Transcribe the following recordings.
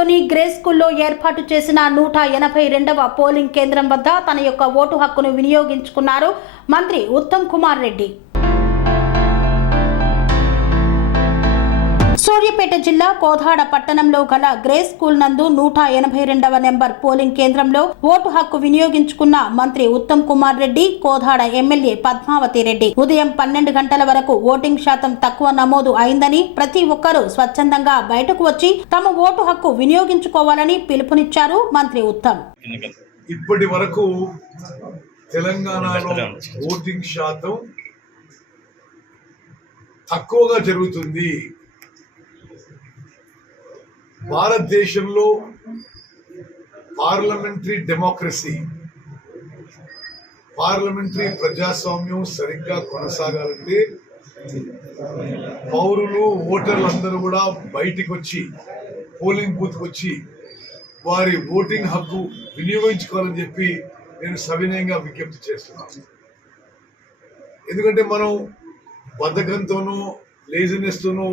పట్టణంలోని గ్రే స్కూల్లో ఏర్పాటు చేసిన నూట ఎనభై రెండవ పోలింగ్ కేంద్రం వద్ద తన యొక్క ఓటు హక్కును వినియోగించుకున్నారు మంత్రి ఉత్తమ్ కుమార్ రెడ్డి. సూర్యాపేట జిల్లా కోదాడ పట్టణంలో గల గ్రే స్కూల్ నందు నూట ఎనభై రెండవ నెంబర్ పోలింగ్ కేంద్రంలో ఓటు హక్కు వినియోగించుకున్న మంత్రి ఉత్తమ్ కుమార్ రెడ్డి కోదాడ ఎమ్మెల్యే పద్మావతి రెడ్డి. ఉదయం పన్నెండు గంటల వరకు ఓటింగ్ శాతం తక్కువ నమోదు అయిందని ప్రతి ఒక్కరూ స్వచ్ఛందంగా బయటకు వచ్చి తమ ఓటు హక్కు వినియోగించుకోవాలని పిలుపునిచ్చారు మంత్రి ఉత్తమ్. ఇప్పటి వరకు తెలంగాణలో ఓటింగ్ శాతం తక్కువగా జరుగుతుంది. భారతదేశంలో పార్లమెంటరీ డెమోక్రసీ పార్లమెంటరీ ప్రజాస్వామ్యం సరిగ్గా కొనసాగాలంటే పౌరులు ఓటర్లు అందరూ కూడా బయటికి వచ్చి పోలింగ్ బూత్కి వచ్చి వారి ఓటింగ్ హక్కు వినియోగించుకోవాలని చెప్పి నేను సవినయంగా విజ్ఞప్తి చేస్తున్నాను. ఎందుకంటే మనం బద్ధకంతోనూ లేజినెస్తోనూ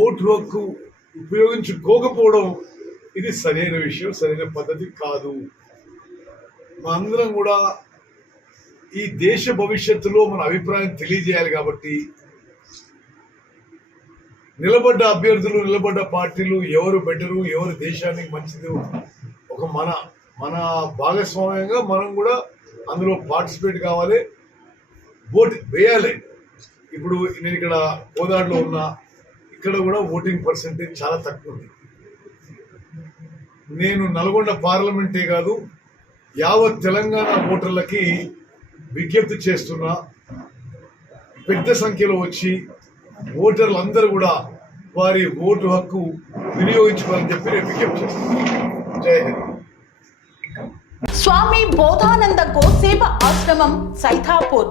ఓటు హక్కు ఉపయోగించుకోకపోవడం ఇది సరైన విషయం సరైన పద్ధతి కాదు. మనందరం కూడా ఈ దేశ భవిష్యత్తులో మన అభిప్రాయం తెలియజేయాలి కాబట్టి నిలబడ్డ అభ్యర్థులు నిలబడ్డ పార్టీలు ఎవరు బెటరు ఎవరు దేశానికి మంచిది ఒక మన మన భాగస్వామ్యంగా మనం కూడా అందులో పార్టిసిపేట్ కావాలి. ఓటు వేయాలి. ఇప్పుడు నేను ఇక్కడ కోదాడులో ఉన్నా ఇక్కడ కూడా ఓటింగ్ పర్సెంటేజ్ చాలా తక్కువ ఉంది. నేను నల్గొండ పార్లమెంటే కాదు యావత్ తెలంగాణ ఓటర్లకి విజ్ఞప్తి చేస్తున్నా పెద్ద సంఖ్యలో వచ్చి ఓటర్లు అందరూ కూడా వారి ఓటు హక్కు వినియోగించుకోవాలని చెప్పి నేను విజ్ఞప్తి చేస్తున్నాను జై హింద్. స్వామి బోధానంద గోసేవ ఆశ్రమం సైథాపూర్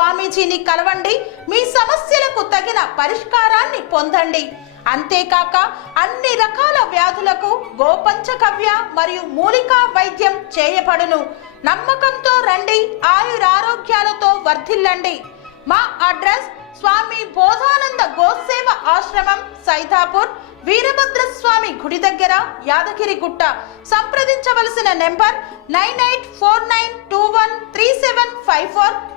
స్వామీజీని కలవండి. మీ సమస్యలకు తగిన పరిష్కారాన్ని పొందండి. అంతేకాక అన్ని రకాల వ్యాధులకు గోపంచకవ్య మరియు మూలికా వైద్యం చేయబడును. నమ్మకంతో రండి ఆయురారోగ్యాలతో వర్ధిల్లండి. మా అడ్రస్ స్వామి బోధానంద గోసేవ ఆశ్రమం సైతాపూర్ వీరభద్ర స్వామి గుడి దగ్గర యాదగిరి గుట్ట సంప్రదించవలసిన number nine eight four nine